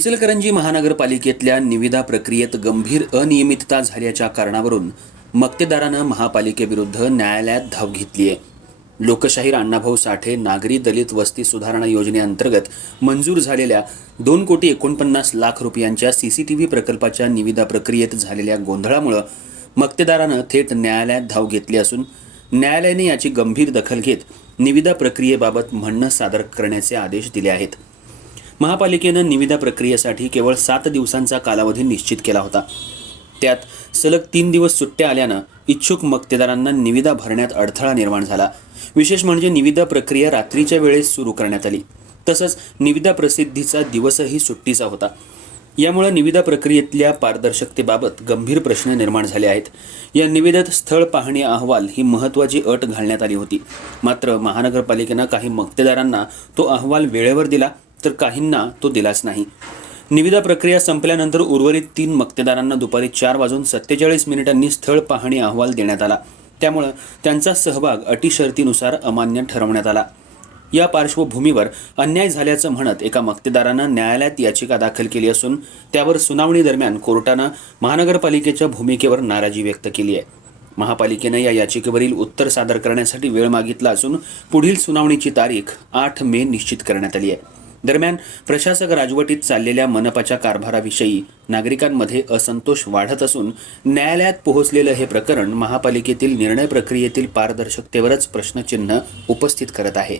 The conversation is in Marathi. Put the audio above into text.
इचलकरंजी महानगरपालिकेतल्या निविदा प्रक्रियेत गंभीर अनियमितता झाल्याच्या कारणावरून मक्तेदारानं महापालिकेविरुद्ध न्यायालयात धाव घेतली आहे. लोकशाहीर अण्णाभाऊ साठे नागरी दलित वस्ती सुधारणा योजनेअंतर्गत मंजूर झालेल्या दोन कोटी एकोणपन्नास लाख रुपयांच्या सी सी टी व्ही प्रकल्पाच्या निविदा प्रक्रियेत झालेल्या गोंधळामुळं मक्तेदारानं थेट न्यायालयात धाव घेतली असून न्यायालयाने याची गंभीर दखल घेत निविदा प्रक्रियेबाबत म्हणणं सादर करण्याचे आदेश दिले आहेत. महापालिकेनं निविदा प्रक्रियेसाठी केवळ सात दिवसांचा कालावधी निश्चित केला होता. त्यात सलग तीन दिवस सुट्ट्या आल्यानं इच्छुक मक्तेदारांना निविदा भरण्यात अडथळा निर्माण झाला. विशेष म्हणजे निविदा प्रक्रिया रात्रीच्या वेळेस सुरू करण्यात आली. तसंच निविदा प्रसिद्धीचा दिवसही सुट्टीचा होता. यामुळे निविदा प्रक्रियेतल्या पारदर्शकतेबाबत गंभीर प्रश्न निर्माण झाले आहेत. या निविदेत स्थळ पाहणी अहवाल ही महत्त्वाची अट घालण्यात आली होती. मात्र महानगरपालिकेनं काही मक्तेदारांना तो अहवाल वेळेवर दिला तर काहींना तो दिलाच नाही. निविदा प्रक्रिया संपल्यानंतर उर्वरित तीन मक्तेदारांना दुपारी चार वाजून सत्तेचाळीस मिनिटांनी स्थळ पाहणी अहवाल देण्यात आला. त्यामुळं त्यांचा सहभाग अटी शर्तीनुसार अमान्य ठरवण्यात आला. या पार्श्वभूमीवर अन्याय झाल्याचं म्हणत एका मक्तेदारानं न्यायालयात याचिका दाखल केली असून त्यावर सुनावणी दरम्यान कोर्टानं महानगरपालिकेच्या भूमिकेवर नाराजी व्यक्त केली आहे. महापालिकेनं या याचिकेवरील उत्तर सादर करण्यासाठी वेळ मागितला असून पुढील सुनावणीची तारीख आठ मे निश्चित करण्यात आली आहे. दरम्यान प्रशासक राजवटीत चाललेल्या मनपाच्या कारभाराविषयी नागरिकांमध्ये असंतोष वाढत असून न्यायालयात पोहोचलेलं हे प्रकरण महापालिकेतील निर्णय प्रक्रियेतील पारदर्शकतेवरच प्रश्नचिन्ह उपस्थित करत आहे.